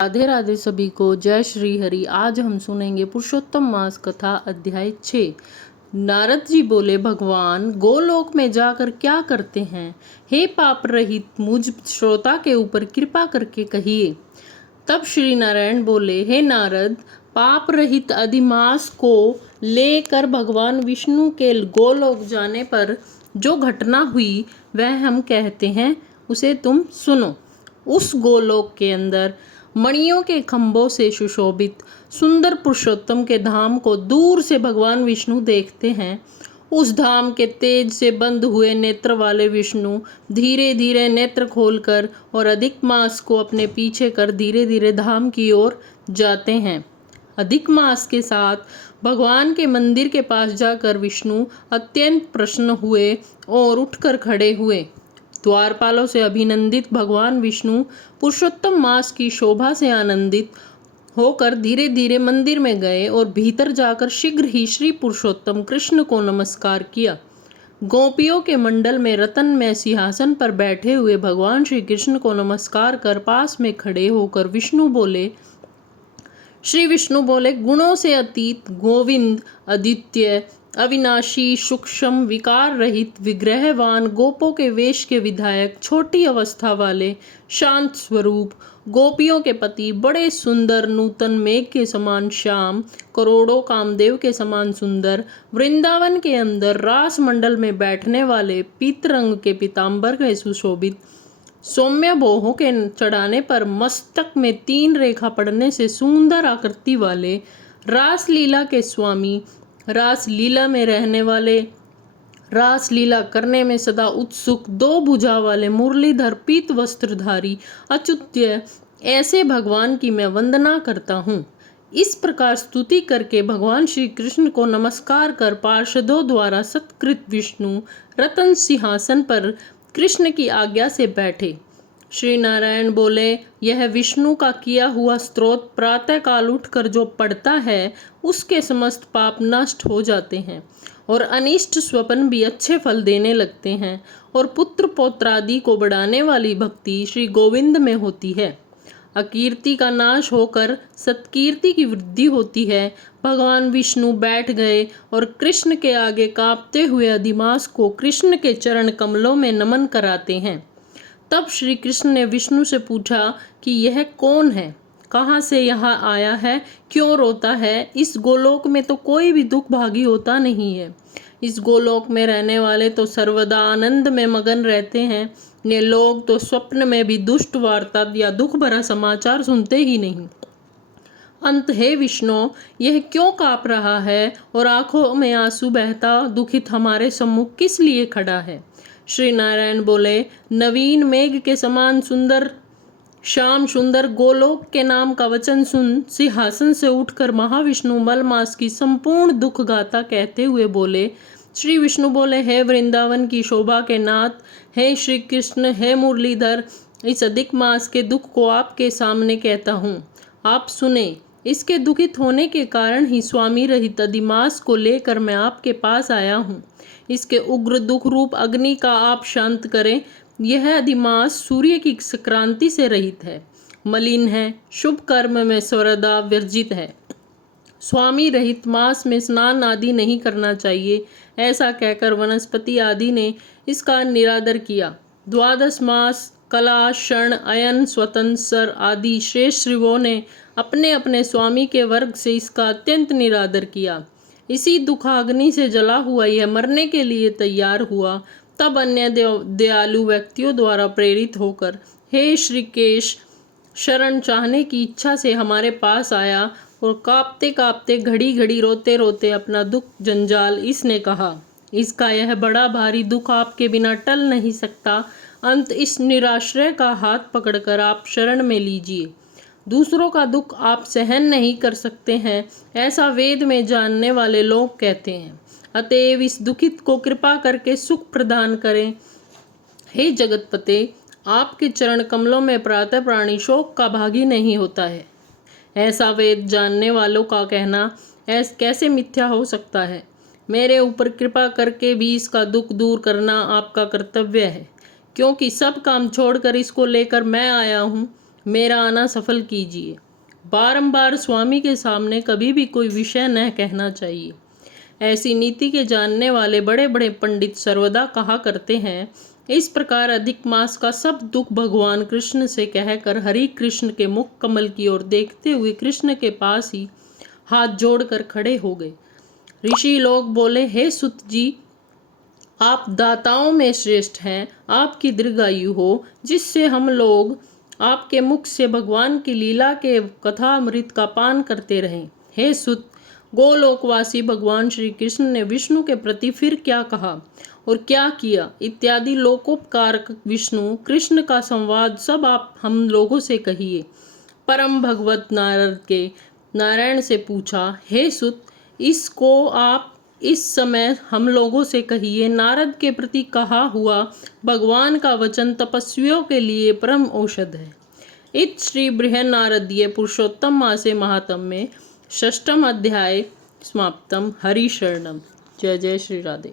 राधे राधे सभी को। जय श्री हरि। आज हम सुनेंगे पुरुषोत्तम मास कथा अध्याय 6। नारद जी बोले, भगवान गोलोक में जाकर क्या करते हैं? हे पाप रहित मुझ श्रोता के ऊपर कृपा करके कहिए। तब श्री नारायण बोले, हे नारद, पाप रहित अधिमास को लेकर भगवान विष्णु के गोलोक जाने पर जो घटना हुई वह हम कहते हैं, उसे तुम सुनो। उस गोलोक के अंदर मणियों के खंभों से सुशोभित सुंदर पुरुषोत्तम के धाम को दूर से भगवान विष्णु देखते हैं। उस धाम के तेज से बंद हुए नेत्र वाले विष्णु धीरे धीरे नेत्र खोलकर और अधिक मास को अपने पीछे कर धीरे धीरे धाम की ओर जाते हैं। अधिक मास के साथ भगवान के मंदिर के पास जाकर विष्णु अत्यंत प्रसन्न हुए और उठकर खड़े हुए। द्वारपालों से अभिनंदित भगवान विष्णु पुरुषोत्तम मास की शोभा से आनंदित होकर धीरे धीरे मंदिर में गए और भीतर जाकर शीघ्र ही श्री पुरुषोत्तम कृष्ण को नमस्कार किया। गोपियों के मंडल में रत्नमय सिंहासन पर बैठे हुए भगवान श्री कृष्ण को नमस्कार कर पास में खड़े होकर श्री विष्णु बोले, गुणों से अतीत गोविंद, अद्वितीय, अविनाशी, सूक्ष्म, विकार रहित, विग्रहवान, गोपों के वेश के विधायक, छोटी अवस्था वाले, शांत स्वरूप, गोपियों के पति, बड़े सुंदर, नूतन मेघ के समान श्याम, करोड़ों कामदेव के समान सुंदर, वृंदावन के अंदर रास मंडल में बैठने वाले, पीत रंग के पीताम्बर के सुशोभित, सौम्य बोहों के चढ़ाने पर मस्तक में 3 रेखा पड़ने से सुंदर आकृति वाले, रास लीला के स्वामी, रास लीला में रहने वाले, रास लीला करने में सदा उत्सुक, 2 भुजा वाले, मुरलीधर, पीत वस्त्रधारी, अच्युत्य, ऐसे भगवान की मैं वंदना करता हूँ। इस प्रकार स्तुति करके भगवान श्री कृष्ण को नमस्कार कर पार्षदों द्वारा सत्कृत विष्णु रतन सिंहासन पर कृष्ण की आज्ञा से बैठे। श्री नारायण बोले, यह विष्णु का किया हुआ स्तोत्र प्रातः काल उठकर जो पढ़ता है उसके समस्त पाप नष्ट हो जाते हैं और अनिष्ट स्वप्न भी अच्छे फल देने लगते हैं और पुत्र पौत्रादि को बढ़ाने वाली भक्ति श्री गोविंद में होती है। अकीर्ति का नाश होकर सत्कीर्ति की वृद्धि होती है। भगवान विष्णु बैठ गए और कृष्ण के आगे कांपते हुए अधिमास को कृष्ण के चरण कमलों में नमन कराते हैं। तब श्री कृष्ण ने विष्णु से पूछा कि यह कौन है, कहाँ से यहाँ आया है, क्यों रोता है? इस गोलोक में तो कोई भी दुख भागी होता नहीं है। इस गोलोक में रहने वाले तो सर्वदा आनंद में मगन रहते हैं। ये लोग तो स्वप्न में भी दुष्ट वार्ता या दुख भरा समाचार सुनते ही नहीं। अंत हे विष्णु, यह क्यों काँप रहा है और आंखों में आंसू बहता दुखित हमारे सम्मुख किस लिए खड़ा है? श्री नारायण बोले, नवीन मेघ के समान सुंदर श्याम सुंदर गोलोक के नाम का वचन सुन सिंहासन से उठकर महाविष्णु मलमास की संपूर्ण दुख गाथा कहते हुए बोले। श्री विष्णु बोले, हे वृंदावन की शोभा के नाथ, हे श्री कृष्ण, हे मुरलीधर, इस अधिक मास के दुख को आपके सामने कहता हूँ, आप सुने। इसके दुखित होने के कारण ही स्वामी रहित अधिमास को लेकर मैं आपके पास आया हूँ। इसके उग्र दुख रूप अग्नि का आप शांत करें। यह अधिमास सूर्य की संक्रांति से रहित है, मलिन है, शुभ कर्म में सर्वदा वर्जित है। स्वामी रहित मास में स्नान आदि नहीं करना चाहिए। ऐसा कहकर वनस्पति आदि ने इसका निरादर किया। 12 मास कला, क्षण, अयन, स्वतंत्र आदि श्रेष्ठ शिवों ने अपने अपने स्वामी के वर्ग से इसका अत्यंत निरादर किया। इसी दुखाग्नि से जला हुआ यह मरने के लिए तैयार हुआ। तब अन्य दयालु व्यक्तियों द्वारा प्रेरित होकर हे श्रीकेश शरण चाहने की इच्छा से हमारे पास आया और कांपते कांपते घड़ी घड़ी रोते रोते अपना दुख जंजाल इसने कहा। इसका यह बड़ा भारी दुख आपके बिना टल नहीं सकता। अंत इस निराश्रय का हाथ पकड़कर आप शरण में लीजिए। दूसरों का दुख आप सहन नहीं कर सकते हैं, ऐसा वेद में जानने वाले लोग कहते हैं। अतएव इस दुखित को कृपा करके सुख प्रदान करें। हे जगतपते, आपके चरण कमलों में प्रातः प्राणी शोक का भागी नहीं होता है। ऐसा वेद जानने वालों का कहना कैसे मिथ्या हो सकता है? मेरे ऊपर कृपा करके भी इसका दुख दूर करना आपका कर्तव्य है, क्योंकि सब काम छोड़कर इसको लेकर मैं आया हूँ। मेरा आना सफल कीजिए। बारंबार स्वामी के सामने कभी भी कोई विषय न कहना चाहिए। ऐसी नीति के जानने वाले बड़े बड़े पंडित सर्वदा कहा करते हैं, इस प्रकार अधिक मास का सब दुख भगवान कृष्ण से कहकर हरि कृष्ण के मुख कमल की ओर देखते हुए कृष्ण के पास ही हाथ जोड़कर खड़े हो गए। ऋषि लोग बोले, हे सुत जी, आप दाताओं में श्रेष्ठ हैं। आपकी दीर्घायु हो, जिससे हम लोग आपके मुख से भगवान की लीला के कथामृत का पान करते रहें। हे सुत, गोलोकवासी भगवान श्री कृष्ण ने विष्णु के प्रति फिर क्या कहा और क्या किया इत्यादि लोकोपकारक विष्णु कृष्ण का संवाद सब आप हम लोगों से कहिए। परम भगवत नारायण से पूछा, हे सुत, इसको आप इस समय हम लोगों से कहिए। नारद के प्रति कहा हुआ भगवान का वचन तपस्वियों के लिए परम औषध है। इत श्री बृहन्नारदीय पुरुषोत्तम मासे महात्म्ये षष्ठम अध्याय समाप्तम। हरि शरणम। जय जय श्री राधे।